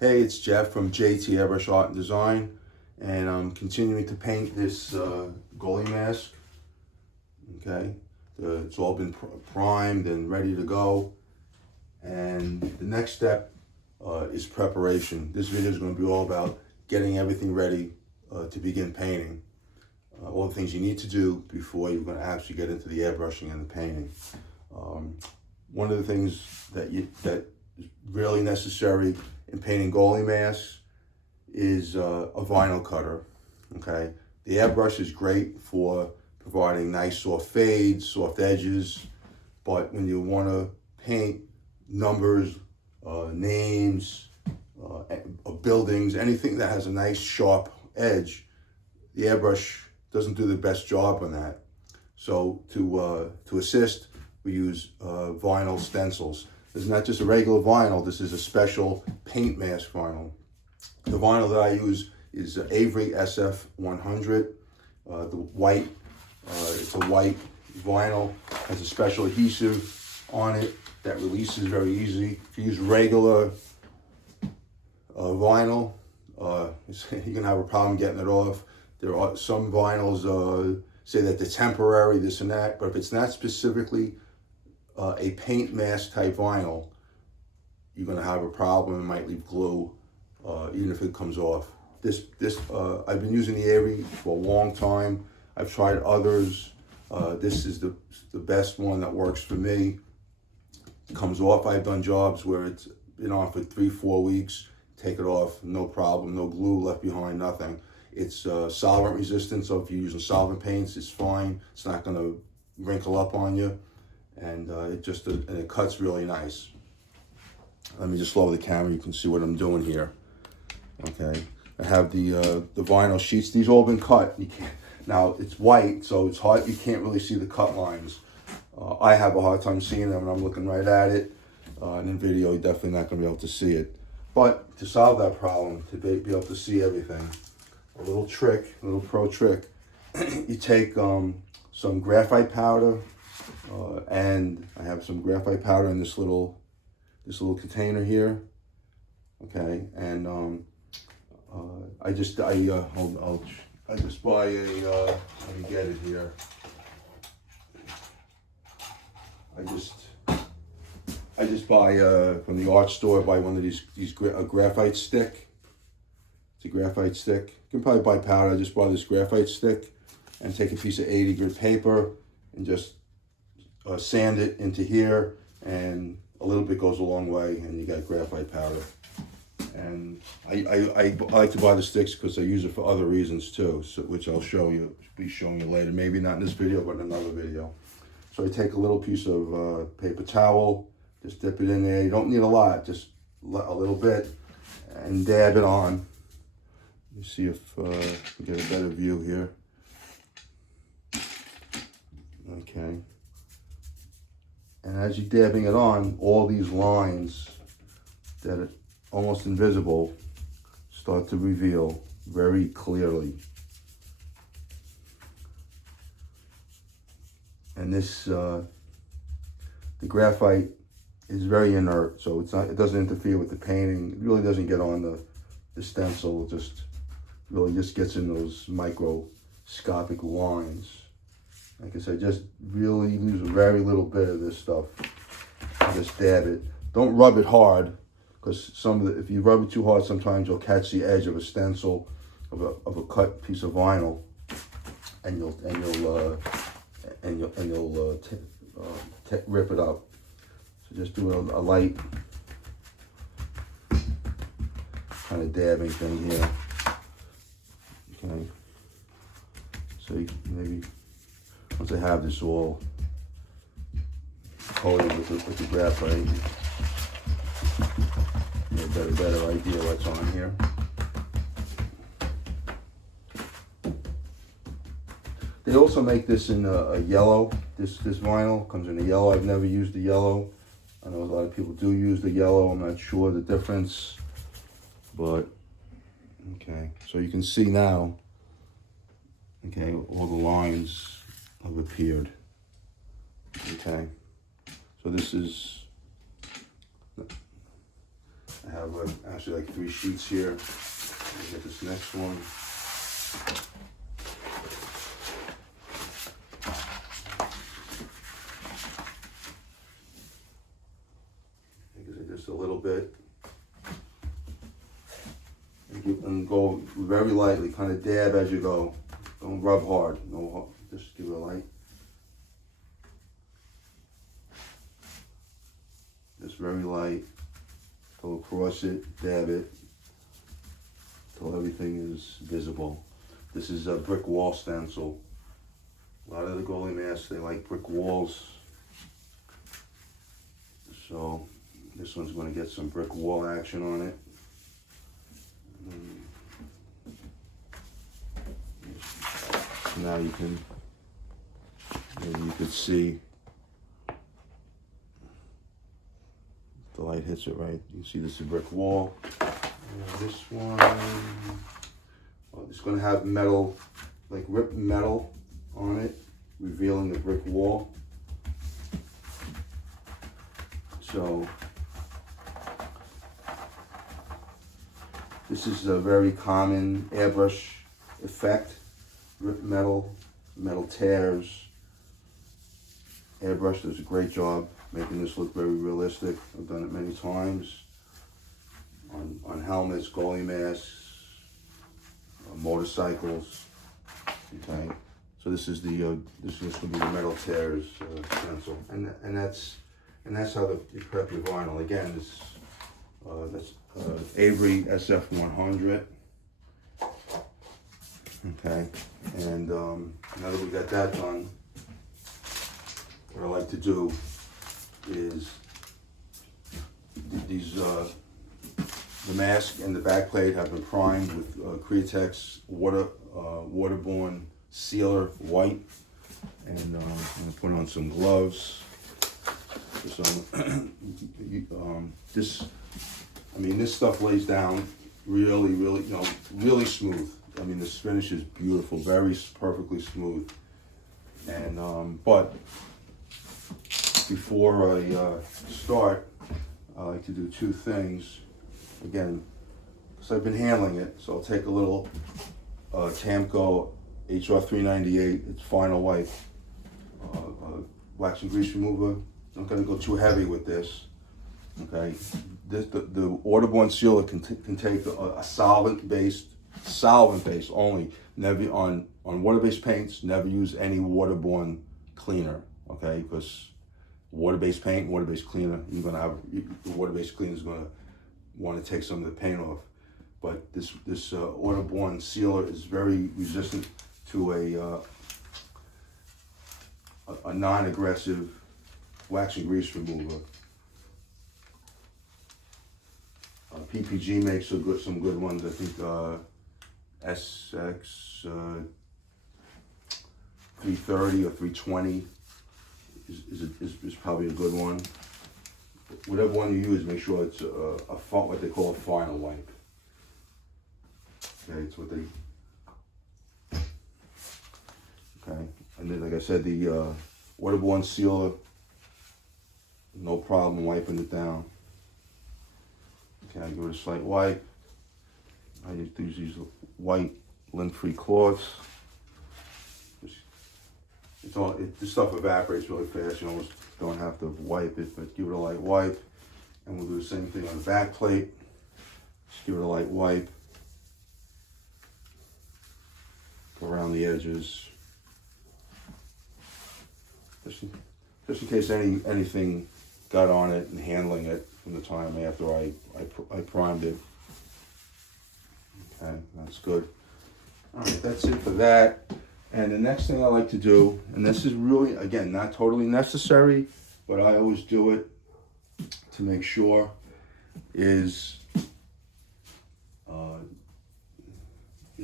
Hey, it's Jeff from JT Airbrush Art and Design, and I'm continuing to paint this goalie mask. Okay, it's all been primed and ready to go, and the next step is preparation. This video is going to be all about getting everything ready to begin painting. All the things you need to do before you're going to actually get into the airbrushing and the painting. One of the things that is really necessary in painting goalie masks is a vinyl cutter. Okay, the airbrush is great for providing nice soft fades, soft edges, but when you want to paint numbers, names, buildings, anything that has a nice sharp edge, the airbrush doesn't do the best job on that. So to assist, we use vinyl stencils. This is not just a regular vinyl, this is a special paint mask vinyl. The vinyl that I use is Avery SF100. The white, it's a white vinyl, has a special adhesive on it that releases very easy. If you use regular vinyl, you're gonna have a problem getting it off. There are some vinyls say that they're temporary, this and that, but if it's not specifically a paint mask type vinyl, you're going to have a problem. It might leave glue, even if it comes off. I've been using the Avery for a long time. I've tried others. This is the best one that works for me. It comes off. I've done jobs where it's been on for 3-4 weeks. Take it off, no problem, no glue left behind, nothing. It's solvent resistant, so if you're using solvent paints, it's fine. It's not going to wrinkle up on you, and it cuts really nice. Let me just lower the camera. You can see what I'm doing here. Okay, I have the vinyl sheets. These all been cut. Now it's white, so it's hard. You can't really see the cut lines. I have a hard time seeing them when I'm looking right at it. And in video, you're definitely not going to be able to see it. But to solve that problem, to be able to see everything, a little pro trick, you take some graphite powder, and I have some graphite powder in this little container here. Okay, and I just buy a let me get it here. I just buy from the art store. Buy one of these a graphite stick. It's a graphite stick. You can probably buy powder. I just buy this graphite stick and take a piece of 80 grit paper and just sand it into here, and a little bit goes a long way, and you got graphite powder. And I like to buy the sticks because I use it for other reasons too, which I'll be showing you later. Maybe not in this video, but in another video. So I take a little piece of paper towel, just dip it in there. You don't need a lot, just a little bit, and dab it on. Let me see if we get a better view here. Okay. And as you're dabbing it on, all these lines that are almost invisible start to reveal very clearly. And this, the graphite is very inert, so it doesn't interfere with the painting. It really doesn't get on the stencil. It really just gets in those microscopic lines. Like I said, just really use a very little bit of this stuff. Just dab it. Don't rub it hard, because if you rub it too hard, sometimes you'll catch the edge of a stencil of a cut piece of vinyl, and you'll rip it up. So just do a light kind of dabbing thing here. Okay. So maybe once I have this all coated with the graphite, you get a better idea what's on here. They also make this in a yellow. This vinyl comes in a yellow. I've never used the yellow. I know a lot of people do use the yellow. I'm not sure the difference, but okay. So you can see now, okay, all the lines have appeared. Okay, so this is I have actually like 3 sheets here. Let me get this next one. Just a little bit. And go very lightly, kind of dab as you go. Don't rub hard. No, just give it a light. Just very light. Go across it, dab it, till everything is visible. This is a brick wall stencil. A lot of the goalie masks, they like brick walls. So this one's going to get some brick wall action on it. Now you can, maybe you could see, if the light hits it right, you can see this is a brick wall. And this one, it's going to have metal, like ripped metal on it, revealing the brick wall. So this is a very common airbrush effect. Ripped metal, metal tears. Airbrush does a great job making this look very realistic. I've done it many times on helmets, goalie masks, motorcycles. Okay, so this is the this will be the metal tears stencil, and that's how you prep your vinyl. Again, this that's Avery SF100. Okay, and now that we got that done, what I like to do is these the mask and the back plate have been primed with Createx waterborne sealer white, and I'm gonna put on some gloves. This stuff lays down really, really smooth. I mean, this finish is beautiful, very perfectly smooth. And but before I start, I like to do 2 things. Again, because I've been handling it, so I'll take a little Tamco HR398. It's final white wax and grease remover. I'm not going to go too heavy with this. Okay, the waterborne sealer can take a solvent-based only. Never on water-based paints. Never use any waterborne cleaner. Okay, because water-based paint, water-based cleaner, you're gonna have the water-based cleaner is gonna want to take some of the paint off. But this waterborne sealer is very resistant to a non-aggressive wax and grease remover. PPG makes some good ones. I think SX 330 or 320 is probably a good one. Whatever one you use, make sure it's what they call a final wipe. Okay, it's what they. Okay, and then like I said, the waterborne sealer, no problem wiping it down. Okay, I give it a slight wipe. I use these white lint-free cloths. This stuff evaporates really fast. You almost don't have to wipe it, but give it a light wipe. And we'll do the same thing on the back plate. Just give it a light wipe. Go around the edges. Just in case anything got on it and handling it from the time after I primed it. Okay, that's good. All right, that's it for that. And the next thing I like to do, and this is really, again, not totally necessary, but I always do it to make sure, is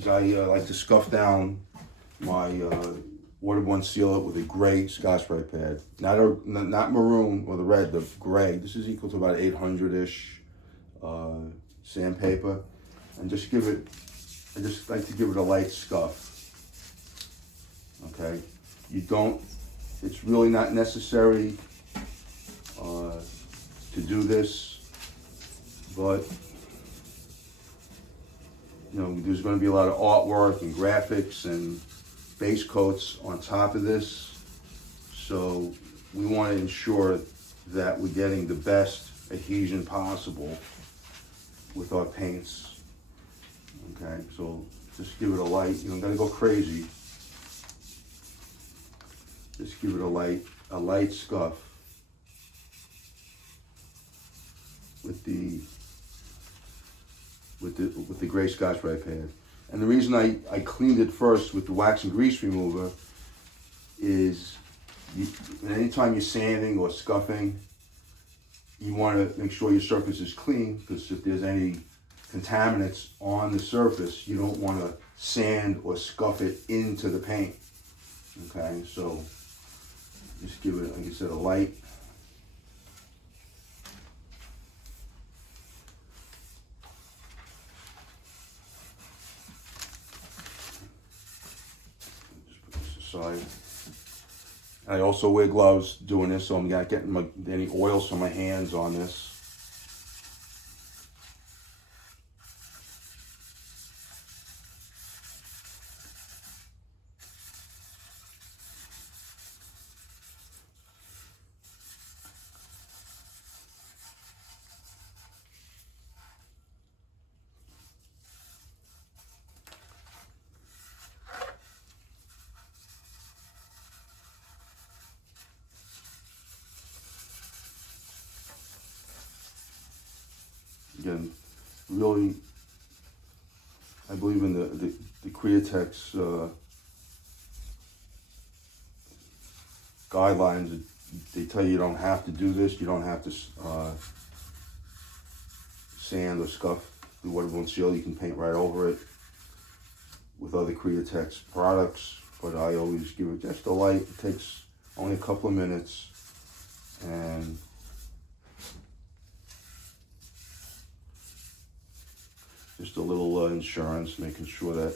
I like to scuff down my waterborne sealer with a gray Scotch-Brite pad. Not maroon or the red, the gray. This is equal to about 800-ish sandpaper. And I just like to give it a light scuff. Okay, it's really not necessary to do this, but you know, there's going to be a lot of artwork and graphics and base coats on top of this. So we want to ensure that we're getting the best adhesion possible with our paints. Okay, so just give it a light. You don't got to go crazy. Just give it a light scuff with the gray Scotch-Brite pad. And the reason I cleaned it first with the wax and grease remover is anytime you're sanding or scuffing, you want to make sure your surface is clean, because if there's any contaminants on the surface, you don't want to sand or scuff it into the paint. Okay, so just give it, like I said, a light. Just put this aside. I also wear gloves doing this, so I'm not getting any oils from my hands on this. Again, really, I believe in the Createx guidelines. They tell you don't have to do this. You don't have to sand or scuff the waterborne seal. You can paint right over it with other Createx products. But I always give it just a light. It takes only a couple of minutes, and just a little insurance, making sure that,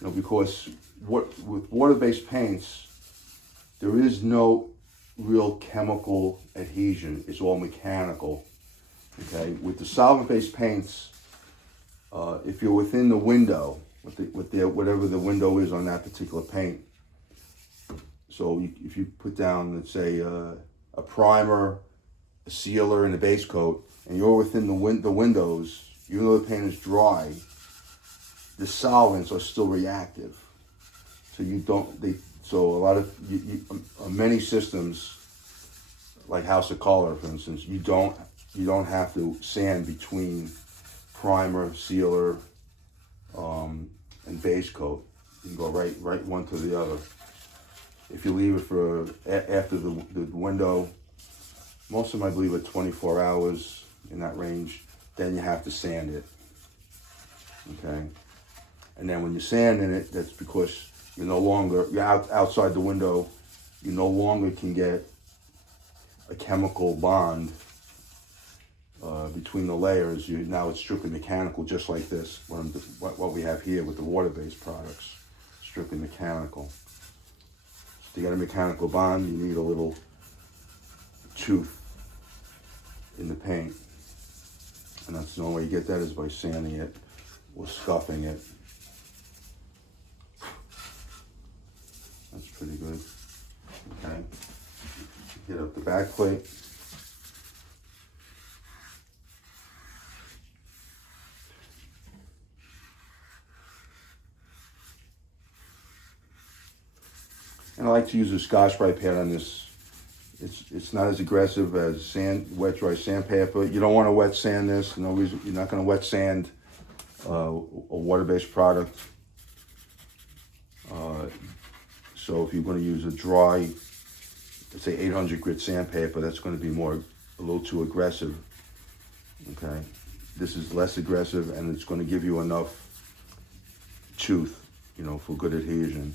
you know, because with water-based paints, there is no real chemical adhesion. It's all mechanical. Okay, with the solvent-based paints, if you're within the window, whatever the window is on that particular paint, so if you put down, let's say, a primer, a sealer, and a base coat, and you're within the windows, even though the paint is dry, the solvents are still reactive. So so a lot of many systems, like House of Color, for instance, you don't have to sand between primer, sealer, and base coat. You can go right one to the other. If you leave it for after the window, most of them I believe are 24 hours. In that range, then you have to sand it. Okay, and then when you're sanding it, that's because you're outside the window. You no longer can get a chemical bond between the layers. Now it's strictly mechanical, just like this. What we have here with the water-based products, strictly mechanical. So to get a mechanical bond, you need a little tooth in the paint. And that's the only way you get that is by sanding it or scuffing it. That's pretty good. Okay. Hit up the back plate. And I like to use a Scotch-Brite pad on this. It's not as aggressive as wet dry sandpaper. You don't want to wet sand this. No reason. You're not going to wet sand a water-based product. So if you're going to use a dry, let's say 800 grit sandpaper, that's going to be a little too aggressive. Okay, this is less aggressive, and it's going to give you enough tooth, you know, for good adhesion.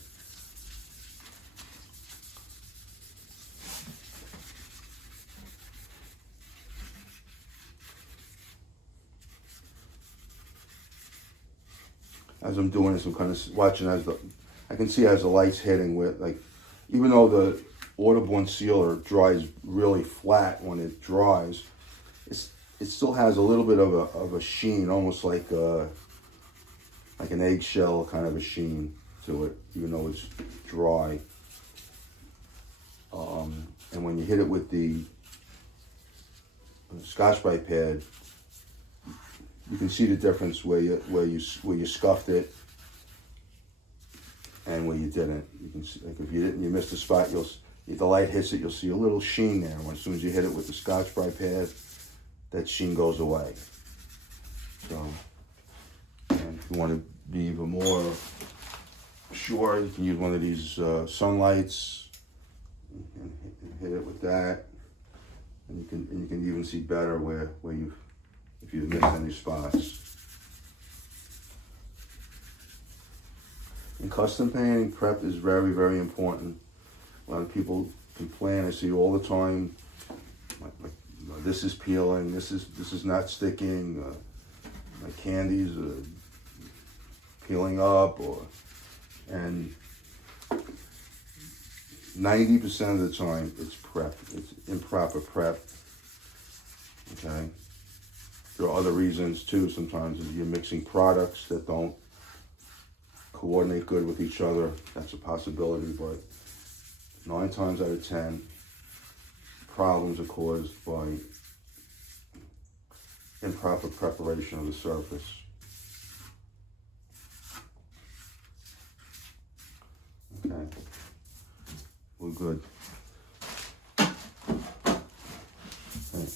As I'm doing this, I'm kind of watching I can see as the light's hitting with, like, even though the waterborne sealer dries really flat when it dries, it still has a little bit of a sheen, almost like an eggshell kind of a sheen to it, even though it's dry. And when you hit it with the Scotch-Brite pad, you can see the difference where you scuffed it and where you didn't. You can see, like, if you missed a spot, if the light hits it, you'll see a little sheen there. As soon as you hit it with the Scotch-Brite pad, that sheen goes away. So, and if you want to be even more sure, you can use one of these sunlights and hit it with that, and you can even see better if you missed any spots. In custom painting, prep is very, very important. A lot of people complain. I see all the time, like this is peeling, this is not sticking, my candies are peeling up, and 90% of the time it's prep. It's improper prep. Okay. There are other reasons too. Sometimes you're mixing products that don't coordinate good with each other. That's a possibility, but 9 times out of 10, problems are caused by improper preparation of the surface. Okay, we're good.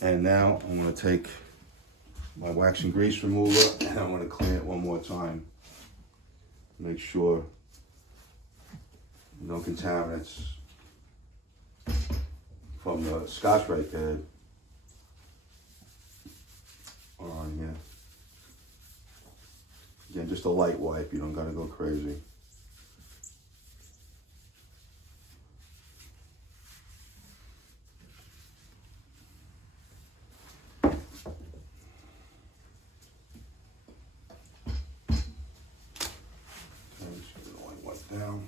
And now I'm going to take my wax and grease remover and I'm going to clean it one more time. Make sure no contaminants from the Scotch-Brite pad are on here. Again, just a light wipe. You don't got to go crazy. Down.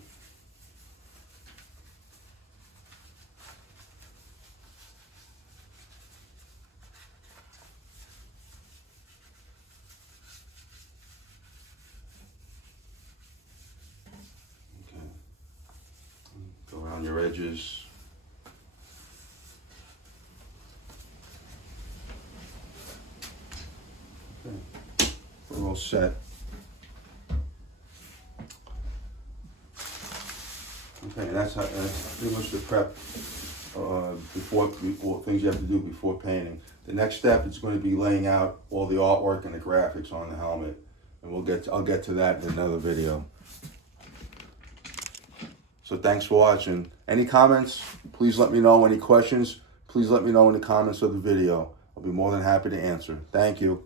Okay. Go around your edges. Okay. We're all set. Okay, and that's pretty much the prep before things you have to do before painting. The next step is going to be laying out all the artwork and the graphics on the helmet, and I'll get to that in another video. So thanks for watching. Any comments? Please let me know. Any questions? Please let me know in the comments of the video. I'll be more than happy to answer. Thank you.